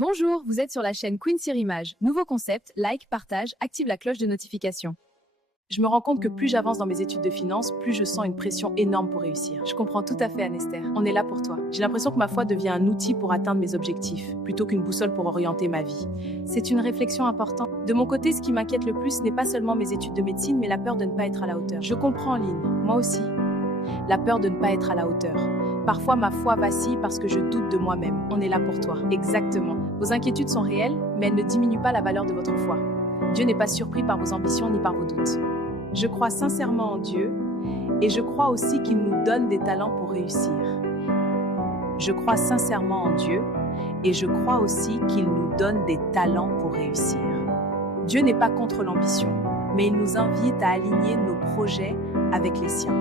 Bonjour, vous êtes sur la chaîne Queen sur Image. Nouveau concept, like, partage, active la cloche de notification. Je me rends compte que plus j'avance dans mes études de finance, plus je sens une pression énorme pour réussir. Je comprends tout à fait, Anne-Esther. On est là pour toi. J'ai l'impression que ma foi devient un outil pour atteindre mes objectifs, plutôt qu'une boussole pour orienter ma vie. C'est une réflexion importante. De mon côté, ce qui m'inquiète le plus n'est pas seulement mes études de médecine, mais la peur de ne pas être à la hauteur. Je comprends, Lynn. Moi aussi. La peur de ne pas être à la hauteur. Parfois, ma foi vacille parce que je doute de moi-même. On est là pour toi. Exactement. Vos inquiétudes sont réelles, mais elles ne diminuent pas la valeur de votre foi. Dieu n'est pas surpris par vos ambitions ni par vos doutes. Je crois sincèrement en Dieu et je crois aussi qu'il nous donne des talents pour réussir. Je crois sincèrement en Dieu et je crois aussi qu'il nous donne des talents pour réussir. Dieu n'est pas contre l'ambition, mais il nous invite à aligner nos projets avec les siens.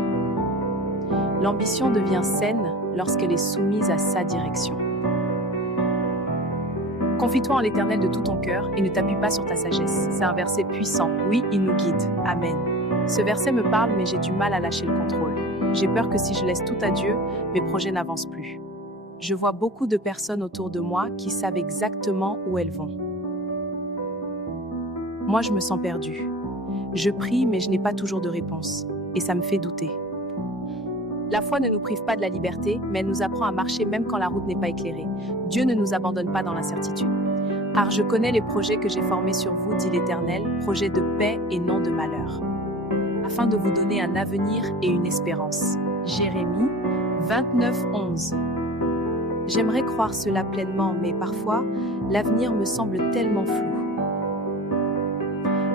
L'ambition devient saine lorsqu'elle est soumise à sa direction. Confie-toi en l'Éternel de tout ton cœur et ne t'appuie pas sur ta sagesse. C'est un verset puissant. Oui, il nous guide. Amen. Ce verset me parle, mais j'ai du mal à lâcher le contrôle. J'ai peur que si je laisse tout à Dieu, mes projets n'avancent plus. Je vois beaucoup de personnes autour de moi qui savent exactement où elles vont. Moi, je me sens perdue. Je prie, mais je n'ai pas toujours de réponse. Et ça me fait douter. La foi ne nous prive pas de la liberté, mais elle nous apprend à marcher même quand la route n'est pas éclairée. Dieu ne nous abandonne pas dans l'incertitude. Car je connais les projets que j'ai formés sur vous, dit l'Éternel, projets de paix et non de malheur, afin de vous donner un avenir et une espérance. Jérémie 29:11. J'aimerais croire cela pleinement, mais parfois, l'avenir me semble tellement flou.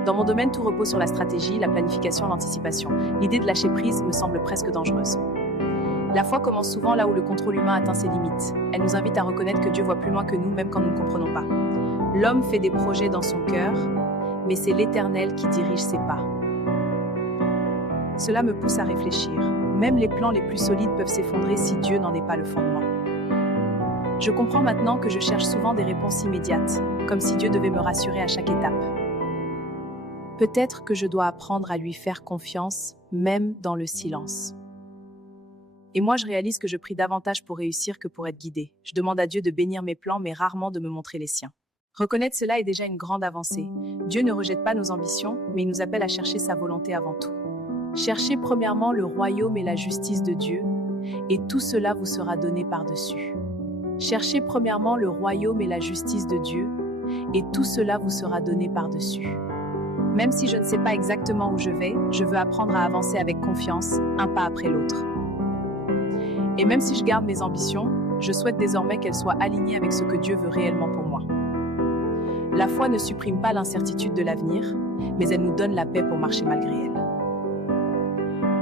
Dans mon domaine, tout repose sur la stratégie, la planification, l'anticipation. L'idée de lâcher prise me semble presque dangereuse. La foi commence souvent là où le contrôle humain atteint ses limites. Elle nous invite à reconnaître que Dieu voit plus loin que nous, même quand nous ne comprenons pas. L'homme fait des projets dans son cœur, mais c'est l'Éternel qui dirige ses pas. Cela me pousse à réfléchir. Même les plans les plus solides peuvent s'effondrer si Dieu n'en est pas le fondement. Je comprends maintenant que je cherche souvent des réponses immédiates, comme si Dieu devait me rassurer à chaque étape. Peut-être que je dois apprendre à lui faire confiance, même dans le silence. Et moi, je réalise que je prie davantage pour réussir que pour être guidée. Je demande à Dieu de bénir mes plans, mais rarement de me montrer les siens. Reconnaître cela est déjà une grande avancée. Dieu ne rejette pas nos ambitions, mais il nous appelle à chercher sa volonté avant tout. Cherchez premièrement le royaume et la justice de Dieu, et tout cela vous sera donné par-dessus. Cherchez premièrement le royaume et la justice de Dieu, et tout cela vous sera donné par-dessus. Même si je ne sais pas exactement où je veux apprendre à avancer avec confiance, un pas après l'autre. Et même si je garde mes ambitions, je souhaite désormais qu'elles soient alignées avec ce que Dieu veut réellement pour moi. La foi ne supprime pas l'incertitude de l'avenir, mais elle nous donne la paix pour marcher malgré elle.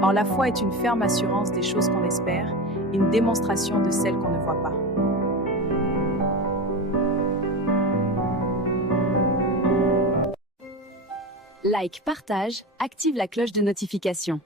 Or, la foi est une ferme assurance des choses qu'on espère, une démonstration de celles qu'on ne voit pas. Like, partage, active la cloche de notification.